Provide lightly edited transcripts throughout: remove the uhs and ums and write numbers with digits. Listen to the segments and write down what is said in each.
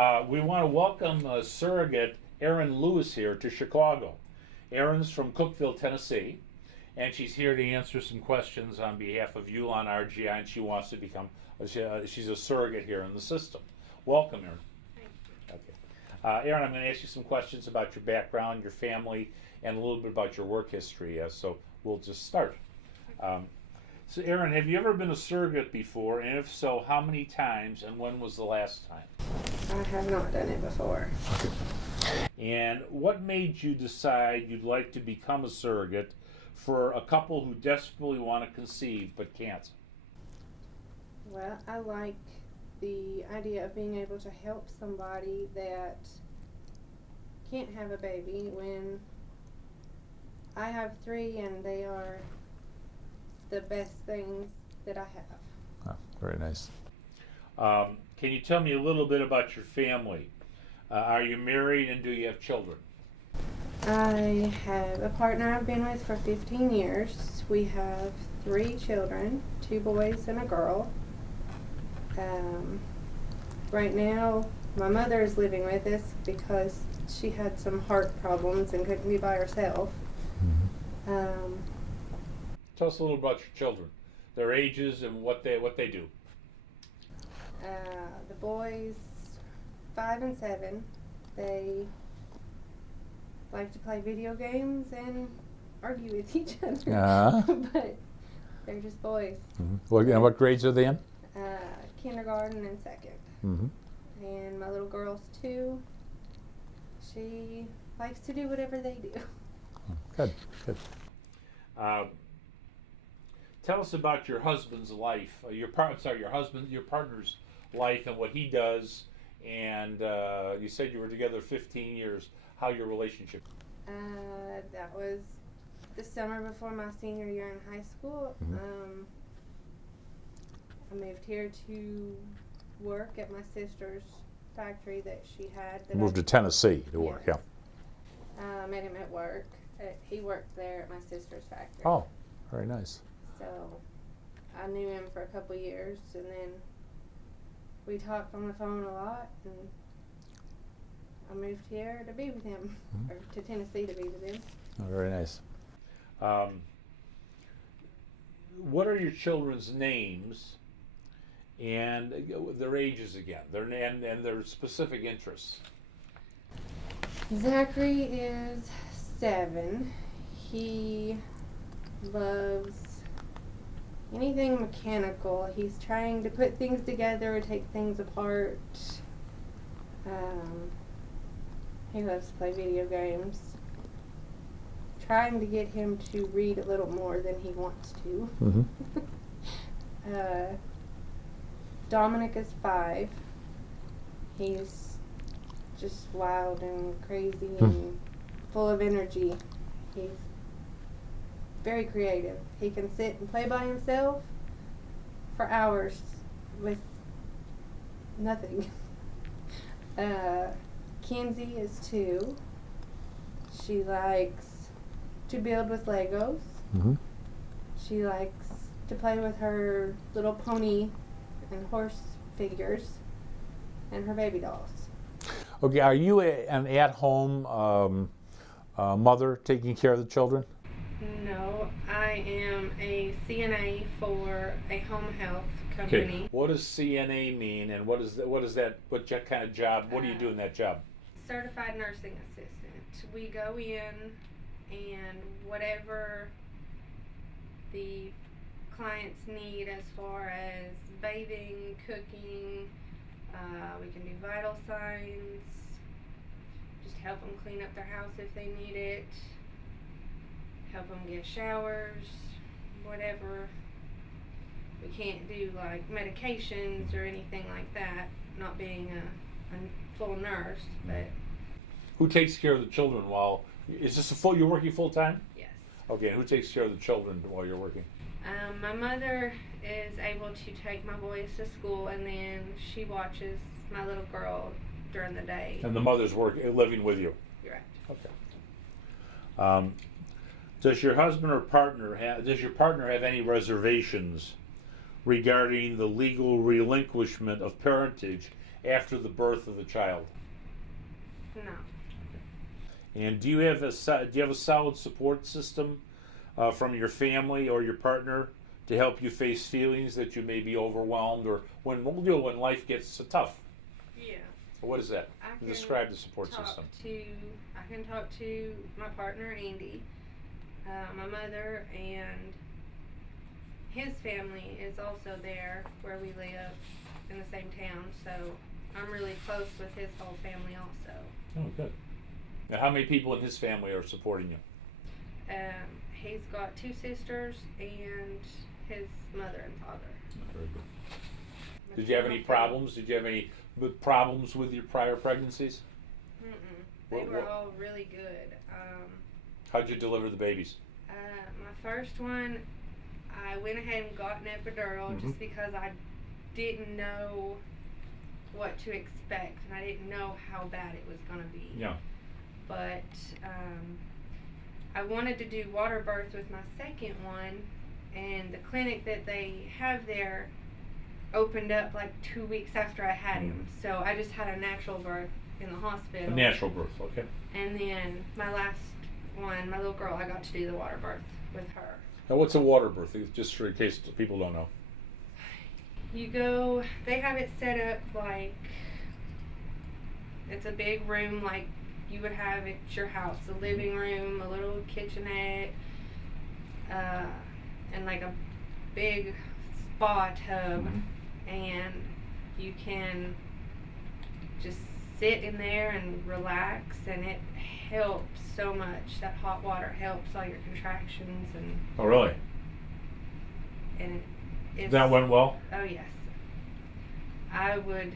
We want to welcome surrogate Erin Lewis here to Chicago. Erin's from Cookeville, Tennessee, and she's here to answer some questions on behalf of Ulan RGI, and she wants to become, she's a surrogate here in the system. Welcome, Erin. Thank you. Okay. Erin, I'm going to ask you some questions about your background, your family, and a little bit about your work history, so we'll just start. So Erin, have you ever been a surrogate before, and if so, how many times, and when was the last time? I have not done it before. And what made you decide you'd like to become a surrogate for a couple who desperately want to conceive but can't? Well, I like the idea of being able to help somebody that can't have a baby when I have 3 and they are the best things that I have. Oh, very nice. Can you tell me a little bit about your family? Are you married and do you have children? I have a partner I've been with for 15 years. We have 3 children, 2 boys and a girl. Right now, my mother is living with us because she had some heart problems and couldn't be by herself. Mm-hmm. Tell us a little about your children, their ages and what they do. The boys, 5 and 7, they like to play video games and argue with each other. But they're just boys. Mm-hmm. And what grades are they in? Kindergarten and 2nd. Mm-hmm. And my little girl's 2. She likes to do whatever they do. Good, good. Tell us about your husband's life, your partner's life and what he does. And you said you were together 15 years. How your relationship? That was the summer before my senior year in high school. Mm-hmm. I moved here to work at my sister's factory that she had. That Moved to Tennessee to work, Yes. I met him at work. He worked there at my sister's factory. Oh, very nice. So I knew him for a couple years, and then we talked on the phone a lot, and I moved here to be with him, or to Tennessee to be with him. Oh, very nice. What are your children's names and their ages again, and their specific interests? Zachary is 7. He loves anything mechanical. He's trying to put things together, take things apart. He loves to play video games. Trying to get him to read a little more than he wants to. Mm-hmm. Dominic is 5. He's just wild and crazy and full of energy. He's very creative. He can sit and play by himself for hours with nothing. Kenzie is 2. She likes to build with Legos. Mm-hmm. She likes to play with her little pony and horse figures and her baby dolls. Okay, are you an at-home mother taking care of the children? No, I am a CNA for a home health company. Okay. What does CNA mean, and what kind of job? What do you do in that job? Certified nursing assistant. We go in and whatever the clients need as far as bathing, cooking, we can do vital signs, just help them clean up their house if they need it, help them get showers, whatever. We can't do like medications or anything like that, not being a full nurse, but Who takes care of the children while, is this you're working full time? yes. Okay, and who takes care of the children while you're working? My mother is able to take my boys to school, and then she watches my little girl during the day. And the mother's living with you? You're right. Okay. Does your husband or partner have any reservations regarding the legal relinquishment of parentage after the birth of the child? No. And do you have a solid support system from your family or your partner to help you face feelings that you may be overwhelmed or when life gets tough? Yeah. What is that? I can Describe the support talk system. I can talk to my partner Andy, my mother, and his family is also there where we live in the same town. So I'm really close with his whole family also. Oh, good. Now, how many people in his family are supporting you? He's got 2 sisters and his mother and father. Very good. Did you have any problems? Did you have any problems with your prior pregnancies? Mm-mm. They What- were what- all really good. How'd you deliver the babies? My first one, I went ahead and got an epidural Mhm. just because I didn't know what to expect and I didn't know how bad it was going to be. Yeah. But I wanted to do water birth with my second one, and the clinic that they have there opened up like 2 weeks after I had him. So I just had a natural birth in the hospital. A natural birth, okay. And then my last one, my little girl, I got to do the water birth with her. Now, what's a water birth? Just for in case people don't know. You go, they have it set up like it's a big room like you would have at your house, a living room, a little kitchenette, and like a big spa tub, and you can just sit in there and relax, and it helps so much. That hot water helps all your contractions, Oh, really? and it's, That went well? oh yes. I would,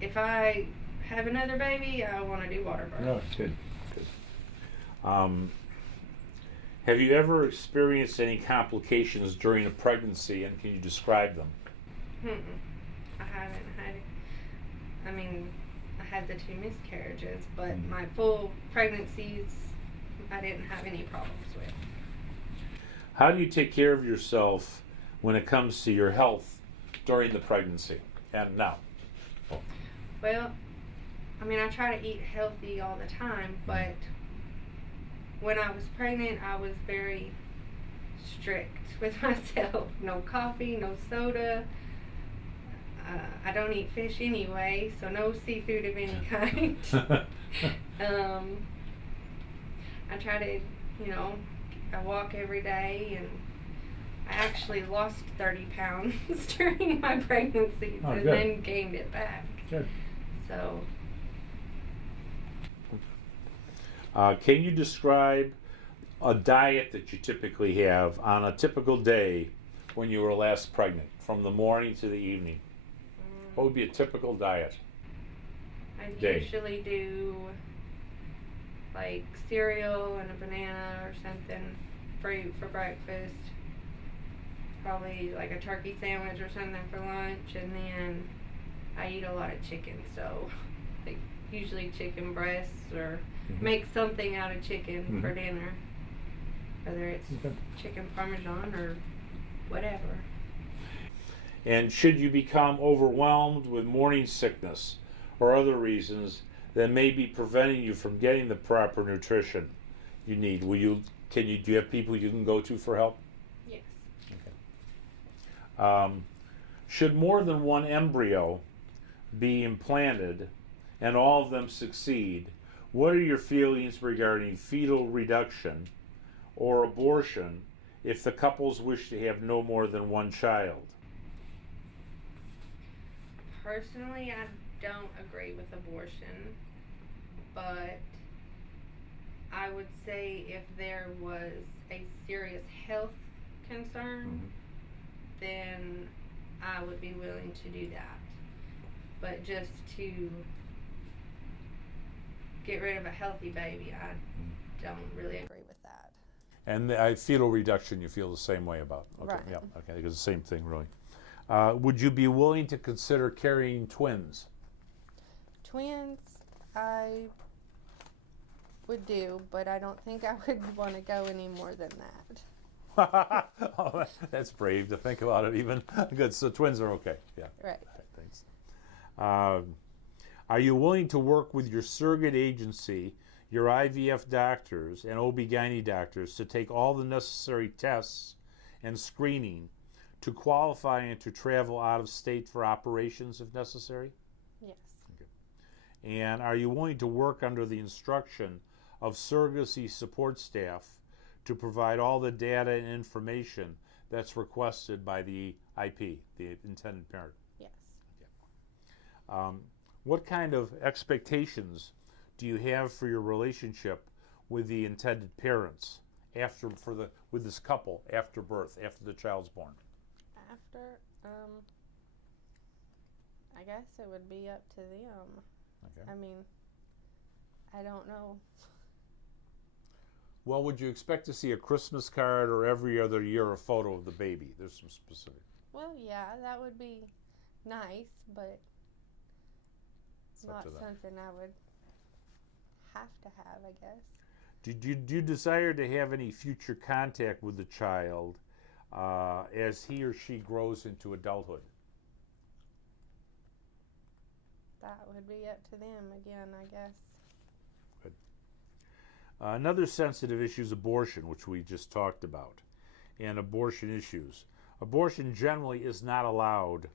if I have another baby, I want to do water birth. No, good. Good. Have you ever experienced any complications during a pregnancy, and can you describe them? I haven't had it. I mean, I had the 2 miscarriages, but Mm. my full pregnancies, I didn't have any problems with. How do you take care of yourself when it comes to your health during the pregnancy and now? Well, I mean, I try to eat healthy all the time, but when I was pregnant, I was very strict with myself. No coffee, no soda. I don't eat fish anyway, so no seafood of any kind. I try to, I walk every day, and I actually lost 30 pounds during my pregnancies Oh, and good. then gained it back. Good. So, Can you describe a diet that you typically have on a typical day when you were last pregnant, from the morning to the evening? What would be a typical diet? I Day. usually do like cereal and a banana or something, fruit for breakfast. Probably like a turkey sandwich or something for lunch, and then I eat a lot of chicken, so like usually chicken breasts or make something out of chicken for dinner. Whether it's chicken parmesan or whatever. And should you become overwhelmed with morning sickness or other reasons that may be preventing you from getting the proper nutrition you need, do you have people you can go to for help? Yes. Should more than one embryo be implanted and all of them succeed, what are your feelings regarding fetal reduction or abortion if the couples wish to have no more than one child? Personally, I don't agree with abortion, but I would say if there was a serious health concern, then I would be willing to do that. But just to get rid of a healthy baby, I don't really agree with that. And fetal reduction you feel the same way about? Okay, Right. yeah, okay, it's the same thing really. Would you be willing to consider carrying twins? Twins, I would do, but I don't think I would want to go any more than that. Oh, that's brave to think about it even. Good, so twins are okay, yeah. Right. Thanks. Are you willing to work with your surrogate agency, your IVF doctors, and OB/GYN doctors to take all the necessary tests and screening to qualify and to travel out of state for operations if necessary? Yes. And are you willing to work under the instruction of surrogacy support staff to provide all the data and information that's requested by the IP, the intended parent? Yes. What kind of expectations do you have for your relationship with the intended parents with this couple after birth, after the child's born? After, I guess it would be up to them. Okay. I mean, I don't know. Well, would you expect to see a Christmas card or every other year a photo of the baby? There's some specific. Well, yeah, that would be nice, but It's up not to them. something I would have to have, I guess. Do you desire to have any future contact with the child as he or she grows into adulthood? That would be up to them again, I guess. Another sensitive issue is abortion, which we just talked about, and abortion issues. Abortion generally is not allowed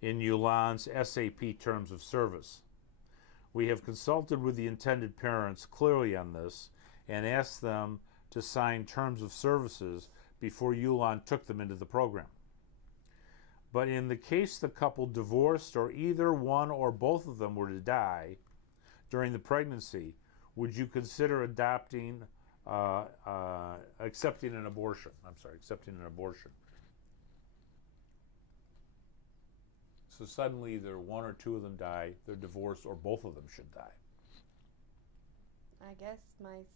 in ULAN's SAP terms of service. We have consulted with the intended parents clearly on this and asked them to sign terms of services before ULAN took them into the program. But in the case the couple divorced or either one or both of them were to die during the pregnancy, would you consider accepting an abortion? Accepting an abortion. So suddenly either one or two of them die, they're divorced, or both of them should die. I guess my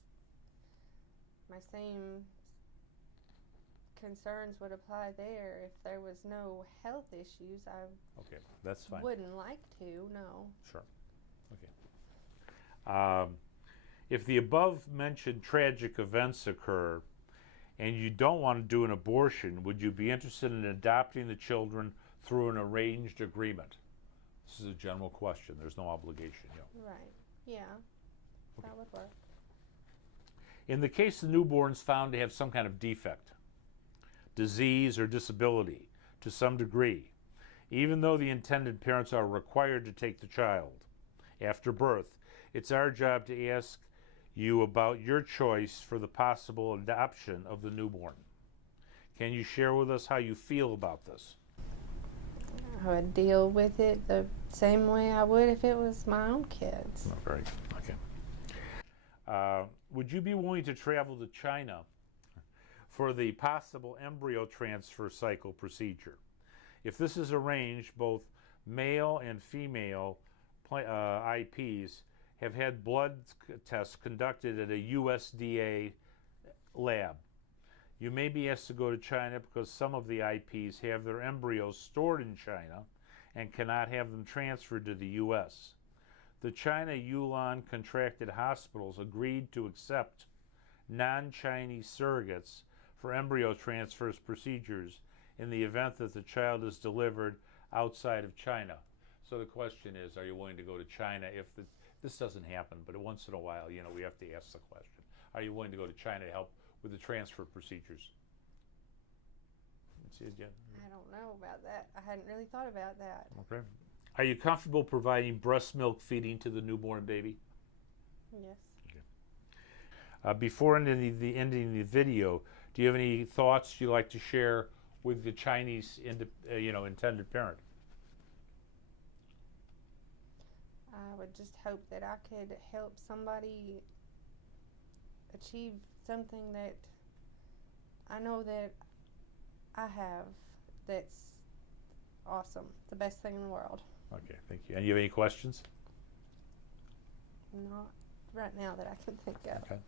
same concerns would apply there. If there was no health issues, I Okay, that's fine. wouldn't like to, no. Sure. Okay. If the above mentioned tragic events occur and you don't want to do an abortion, would you be interested in adopting the children through an arranged agreement? This is a general question. There's no obligation. Right. Yeah. Okay. That would work. In the case the newborn's found to have some kind of defect, disease, or disability to some degree, even though the intended parents are required to take the child after birth, it's our job to ask you about your choice for the possible adoption of the newborn. Can you share with us how you feel about this? I would deal with it the same way I would if it was my own kids. Oh, very okay. Would you be willing to travel to China for the possible embryo transfer cycle procedure? If this is arranged, both male and female IPs have had blood tests conducted at a USDA lab. You may be asked to go to China because some of the IPs have their embryos stored in China and cannot have them transferred to the U.S. The China Yulon contracted hospitals agreed to accept non-Chinese surrogates for embryo transfers procedures in the event that the child is delivered outside of China. So the question is, are you willing to go to China if this doesn't happen, but once in a while, we have to ask the question. Are you willing to go to China to help with the transfer procedures? I don't know about that. I hadn't really thought about that. Okay. Are you comfortable providing breast milk feeding to the newborn baby? Yes. Before ending the video, do you have any thoughts you'd like to share with the Chinese intended parent? I would just hope that I could help somebody achieve something that I know that I have that's awesome. The best thing in the world. Okay, thank you. And you have any questions? Not right now that I can think of. Okay.